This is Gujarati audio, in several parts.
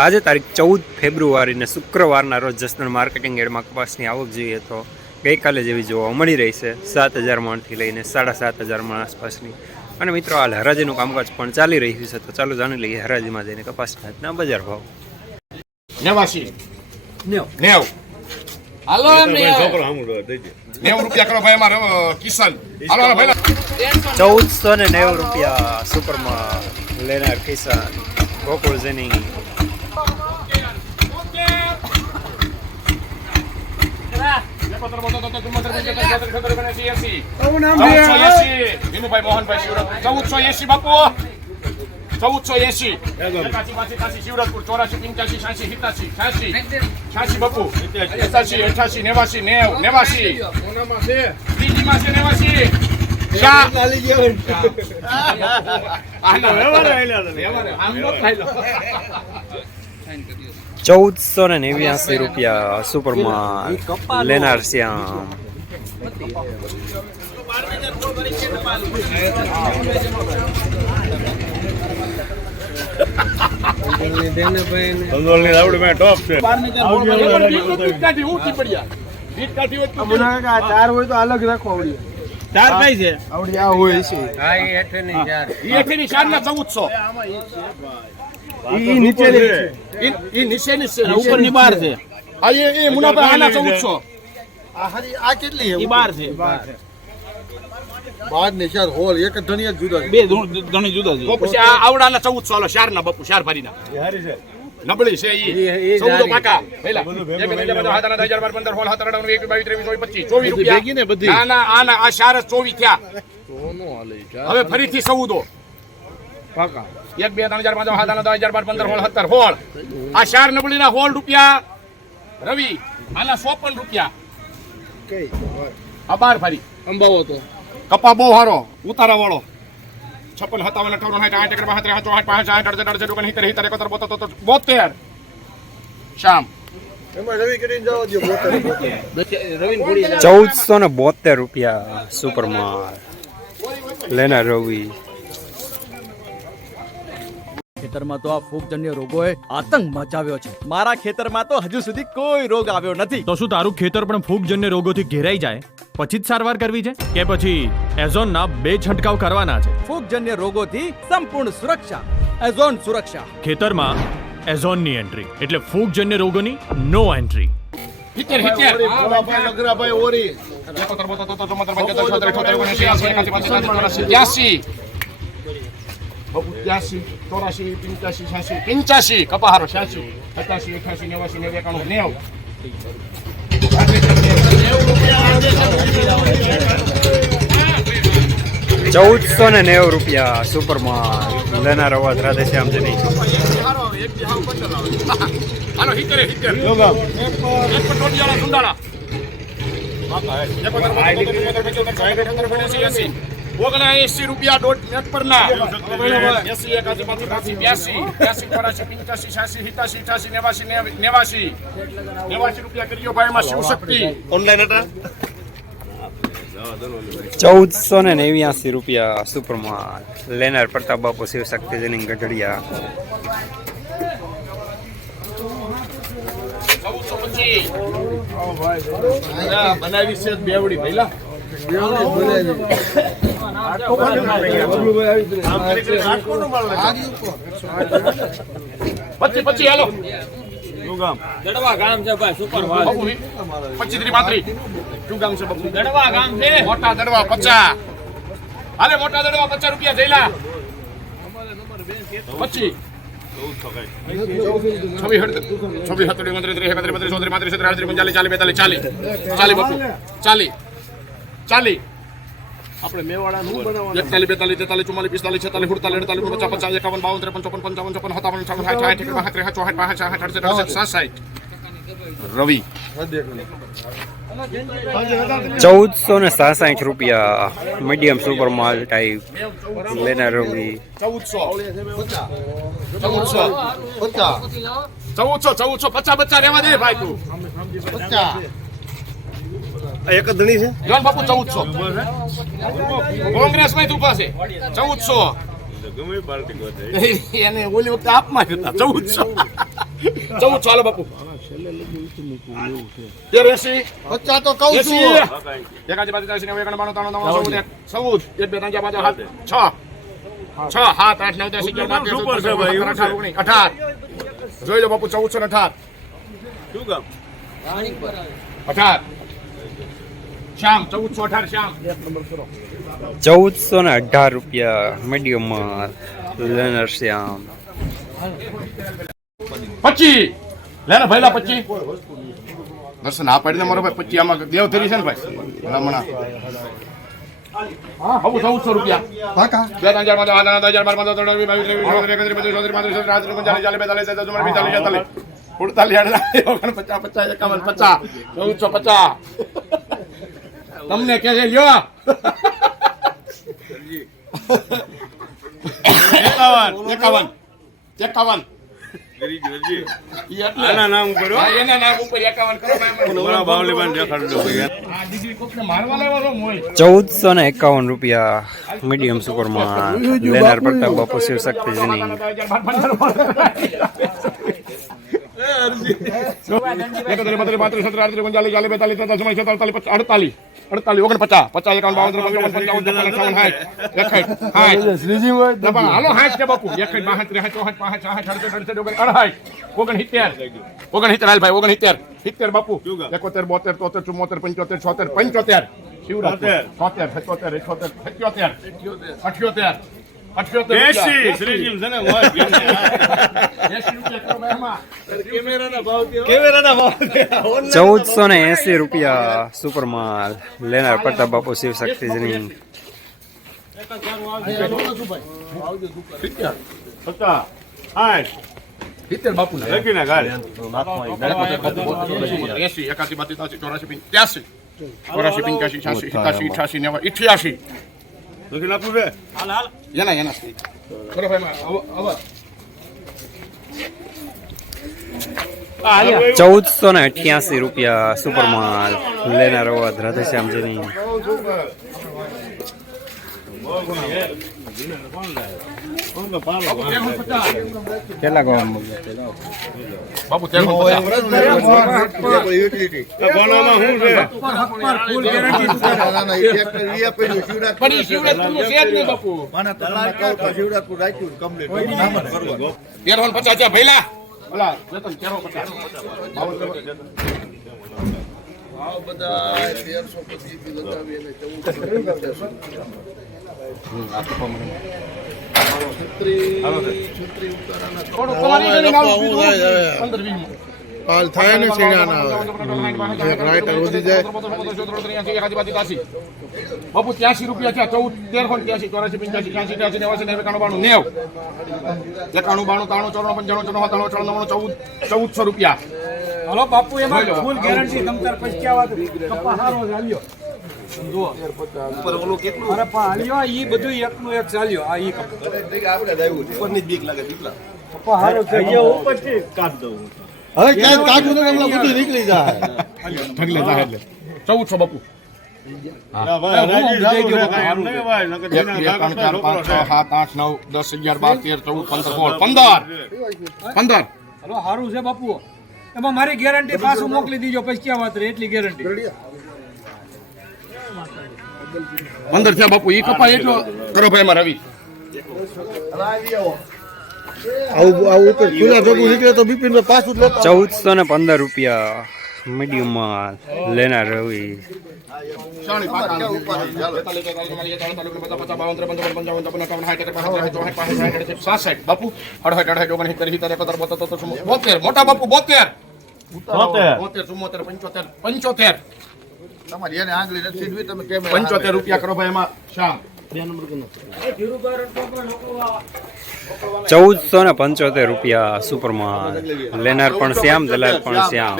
આજે તારીખ ચૌદ ફેબ્રુઆરીને શુક્રવારના રોજ જસદણ માર્કેટિંગ એડમાં કપાસની આવક જોઈએ તો ગઈકાલે જેવી જોવા મળી રહી છે. સાત હજાર મણથી લઈને સાડા સાત હજાર મણ આસપાસની. અને મિત્રો હાલ હરાજીનું કામકાજ પણ ચાલી રહ્યું છે તો ચાલો જાણી લઈએ હરાજીમાં જઈને કપાસના આજના બજાર ભાવ. નેવાસી. નેવ. નેવ. હાલો આવે. રૂપિયા કરો ભાઈ અમારો કિશન હાલો હાલો ભાઈ ચૌદસો ને નેવું રૂપિયા સુપરમાં લેનાર કિસાન ગોકુળ જેની વિનુભાઈ મોહનભાઈ શિવરાજપુર ચૌદસો એસી બાપુ ચૌદસો એસી એકાસી બાસી શિવરાજપુર ચોરાસી પંચ્યાસી છ્યાસી સિત્યાસી છ્યાસી છ્યાસી બાપુ એકાસી અઠ્યાસી નેવાસી નેવ નેવાસી ત્રીજીમાં છે નેવાસી આના વ્યવહારે આમ નો ચૌદસો ને નેવ્યાસી રૂપિયા સુપરમાં લેનાર શ્યામ ચાર હોય તો અલગ રાખો આવડી ચાર કઈ છે. આવડી આ હોય છે. ઈ એઠીની શારના 1400 ઈ નીચેની છે. ઈ નીચેની છે. ઉપરની બાર છે. આ એ એ મુનાભાઈ આના 1400 આ હારી આ કેટલી ઈ બાર છે. બાર ને ચાર હોલ એક જ જુદા બે ધૂ- જુદા છે. પછી આ આવડાના 1400 હાલો શારના બાપુ શાર ભરીના નબળી છે ઈ. ચૌદો પાકા. પેલા એક ચાર છ અગિયાર બાર પંદર હોલ અઢાર ઓગણીસ વીસ બાવીસ ત્રેવીસ પચીસ. ચોવીસ રૂપિયા. ભેગી ને બધી? ના ના આના આ શાર જ ચોવીસ થયા. હવે ફરીથી ચૌદો. પાકા. એક બે ત્રણ હજાર પાંચ સાત આઠ અગિયાર બાર પંદર હોળ સત્તર હોળ. આ શાર નબળીના હોળ રૂપિયા રવિ આના ચોપન રૂપિયા. અબાર આ બાર ફરી. અંબાવો તો. કપા બહુ સારો ઉતારા વાળો. છપ્પન સત્તાવન અઠાવન સાઠ આઠ એકર બહાત્રીસ આઠ પાંચ આઠ અડસઠ અડસઠ ઓગણ સિત્તેર સિત્તેર એકોતેર બોતેર. બોતેર બોતેર. ચૌદસો ને બોતેર રૂપિયા સુપરમાં લેના રવિ. ખેતરમાં તો આ ફૂગજન્ય રોગોએ આતંક મચાવ્યો છે મારા ખેતરમાં તો હજુ સુધી કોઈ રોગ આવ્યો નથી તો શું તારું ખેતર પણ ફૂગજન્ય રોગોથી ઘેરાઈ જાય પછી જ સારવાર કરવી છે કે પછી એઝોનના બે છંટકાવ કરવાના છે ફૂગજન્ય રોગોથી સંપૂર્ણ સુરક્ષા એઝોન સુરક્ષા ખેતરમાં એઝોનની એન્ટ્રી એટલે ફૂગજન્ય રોગોની નો એન્ટ્રી સિત્તેર સિત્તેર લગરાભાઈ ઓરી એકોતેર બોતેર તોતેર ચુમ્મોતેર પંચોતેર છોતેર અઠ્યોતેર ઓગણએંસી એંસી એકાસી બાસી ત્યાસી ચોરાસી પંચ્યાસી છ્યાસી પંચ્યાસી કપાહારો છ્યાસી સત્યાસી અઠ્યાસી નેવાસી નેવું એકાણું નેવ ચૌદસો ને નેવું રૂપિયા સુપરમાં લેનાર અવાજ જની હાલો સિત્તેર સિત્તેર એક ઓગણએંસી એંસી ઓગણએંસી રૂપિયા દોઢ નેટ પરના એંસી એકાસી ત્રાસી બ્યાસી. બ્યાસી ચોરાસી પંચ્યાસી છ્યાસી સિત્યાસી અઠાસી નેવાસી નેવાસી નેવાસી રૂપિયા કરીયો ભાઈ એમાં શિવશક્તિ ચૌદસો ને નેવ્યાસી રૂપિયા સુપરમાં લેનાર પ્રતાપ બાપુ શિવશક્તિ જેની ગઢડિયા. બનાવી છે બેવડી પહેલા પચી પચી હાલો. દડવા ગામ છે ભાઈ સુપર બાપુ ત્રી પાંત્રી શું ગામ છે બાપુ દડવા ગામ છે. મોટા દડવા પચા. હાલે મોટા દડવા પચાસ રૂપિયા જઈલા પચી. છવ્વીસ છવ્વીસ સત્તરી ઓગણત્રીસ ત્રીસ એકત્રીસ બત્રીસ ચોત્રીસ પાંત્રીસ સત્તર અડત્રીસ પંચાલીસ ચાલીસ બેતાલીસ ચાલીસ. ચાલી બાપુ ચાલી ચાલી આપણે મેવાડા એકતાલીસ બેતાલીસ તેતાલીસ ચુમ્માલીસ પિસ્તાલીસ છેતાલીસ સુડતાલીસ અડતાલીસ પચાસ પચાસ એકાવન બાવન ત્રેપન ચોપન પંચાવન ચોપન સત્તાવન છપ્પન સત્તાવન અઠાવન સાઠ ત્રેસઠ ચોસઠ પાંસઠ સાઠ અડસઠ અડસઠ સાસઠ રવિ. ચૌદસો ને સાસાઠ રૂપિયા મીડિયમ સુપર માલ ટાઈપ લેનાર રવિ. ચૌદસો. ચૌદસો. પચાસ. ચૌદસો ચૌદસો પચાસ બચ્ચા રહેવા દે ભાઈ તું. પચાસ. એક જ ધણી છે? જોન બાપુ ચૌદસો. કોંગ્રેસ નહીં તું પાસે. ચૌદસો. એને ઓલી વખતે આપમાં જ હતા ચૌદસો. ચૌદસો હાલો બાપુ. છું. છ. છ છ જોઈ લો બાપુ ચૌદસો ને અઢાર. શું કામ? અઢાર. શ્યામ ચૌદસો અઢાર શ્યામ. ચૌદસો ને અઢાર રૂપિયા મીડિયમ લેનર શ્યામ. પચી. લેને ભાઈ ભાઈલા પચી. દર્શન આ પડીને મારો ભાઈ પચી. આમાં દેવ ધરી છે ને ભાઈ? રમણા હા હવે ચૌદસો રૂપિયા. પાકા? બે ત્રણ હજાર દસ અગિયાર બાર અડતાલીસ ઓગણ પચાસ પચાસ એકાવન પચાસ. ચૌદસો પચાસ. તમને કે છે લ્યો. એકાવન ચૌદસો ને એકાવન રૂપિયા મીડિયમ સુપર માલ લેનાર પ્રતાપ બાપુ શિવ શક્તિજીની એકત્રીસ પાંત્રીસ સત્તર અડત્રીસ ઓગણચાલીસ ચાલીસ બેતાલીસ તેતાલીસ ચુમ્માલીસ અડતાલીસ અડતાલીસ અડતાલીસ ઓગણપચાસ પચાસ એકાવન બાવન ત્રેપન પંચાવન સાઠ એકસઠ સાઠ હાલો છે બાપુ. એકસઠ બાસઠ ત્રેસઠ ચોસઠ પાંસઠ સાસઠ અડસઠ અડસઠ ઓગણ અઢાઈ ઓગણસિત્તેર. ઓગણસિત્તેર હાલ ભાઈ ઓગણસિત્તેર. સિત્તેર બાપુ. એકોતેર બોતેર તોતેર ચુમ્મોતેર પંચોતેર છોતેર પંચોતેર. શિવરાજ છોતેર. સત્યોતેર અઠ્યોતેર સત્યોતેર. અઠ્યોતેર. ચૌદસો ને એસી રૂપિયા સુપર માલ લેનાર પ્રતાપ બાપુ શિવ બાપુ હાલ. એસી એકાસી બાસી ચોરાસી પંચ્યાસી ચોરાસી પંચ્યાસી છ્યાસી સિત્યાસી અઠ્યાસી નેવું ઇઠ્યાસી લખી નાખું બે? એના એના બરોબર ભાઈ હવે હવે ચૌદસો ને અઠ્યાસી રૂપિયા સુપર માલ લેનાર અવાજ રાધેશ્યામજીની. કેટલા ગવામાં બાપુ પચાસ યુટિલિટી આ ગોળામાં શું છે? ના ના એ ટ્રેક્ટર ઈ આપેલું શિવરાજ પણ ઈ શિવરાજપુરનું છે જ નહીં બાપુ મને તમને કહું તો શિવરાજપુર રાખ્યું કમ્પ્લીટ સામાન કરવા તેરસો ને પચાસ ત્યાં ભૈલા તેરસો પચાસ થોડું તમારી જમીન પાલ થાય ને બાપુ ત્યાસી રૂપિયા છે ચૌદ તેરસો ને ત્યાસી ચોરાસી પંચ્યાસી ત્યાસી ત્યાસી નેવાસી નેવું એકાણું બાણું નેવ એકાણું બાણું ત્રાણું ચોરાણું પંચાણું ચોરાણું ત્રાણું ચોરાણું ચૌદ ચૌદસો રૂપિયા હલો બાપુ એમાં ફૂલ ગેરંટી તમતાર પછી આવા કપ્પા હારો ચાલ્યો જુઓ. અરે પણ ઈ બધું એકનું એક ચાલ્યો. આ ઈ કપ્પા કપ્પા હારો છે. હવે ક્યાંક કાઢું તો હમણાં બધું નીકળી જાય. ઢગલે જાય એટલે. ચૌદસો બાપુ. ના, ભાઈ, હરાજી ચાલુ છે, કાંઈ એમ નહીં, ભાઈ. નકર એક જેના બે ત્રણ કાગળ ચાર છોકરો પાંચ છ છે. સાત આઠ નવ દસ અગિયાર બાર તેર ચૌદ પંદર પંદર. પંદર. હલો હારું છે બાપુ એમાં મારી ગેરંટી પાછું મોકલી દીજો પછી ક્યાં વાત રે એટલી ગેરંટી પંદર થયા બાપુ એ કપાય એટલો કરો ભાઈ એમાં રવિ. આવું આવું ઉપર ખુલ્લા ભેગું નીકળે તો બિપિન પાછું ચૌદસો ને પંદર રૂપિયા મીડિયમ માલ લેનાર રવિ. મોટા બાપુ બોતેર. પંચોતેર પંચોતેર. તમારી એને આંગળી નથી સીધવી તમે કેમ પંચોતેર રૂપિયા કરો ભાઈ એમાં. ચૌદસો ને પંચોતેર રૂપિયા સુપરમાં લેનાર પણ શ્યામ દલાલ પણ શ્યામ.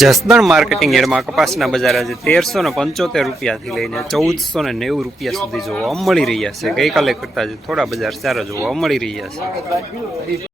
જસદણ માર્કેટિંગ એરમાં કપાસના બજાર આજે તેરસો ને પંચોતેર રૂપિયાથી લઈને ચૌદસો ને નેવું રૂપિયા સુધી જોવા મળી રહ્યા છે. ગઈકાલે કરતાં થોડા બજાર સારા જોવા મળી રહ્યા છે.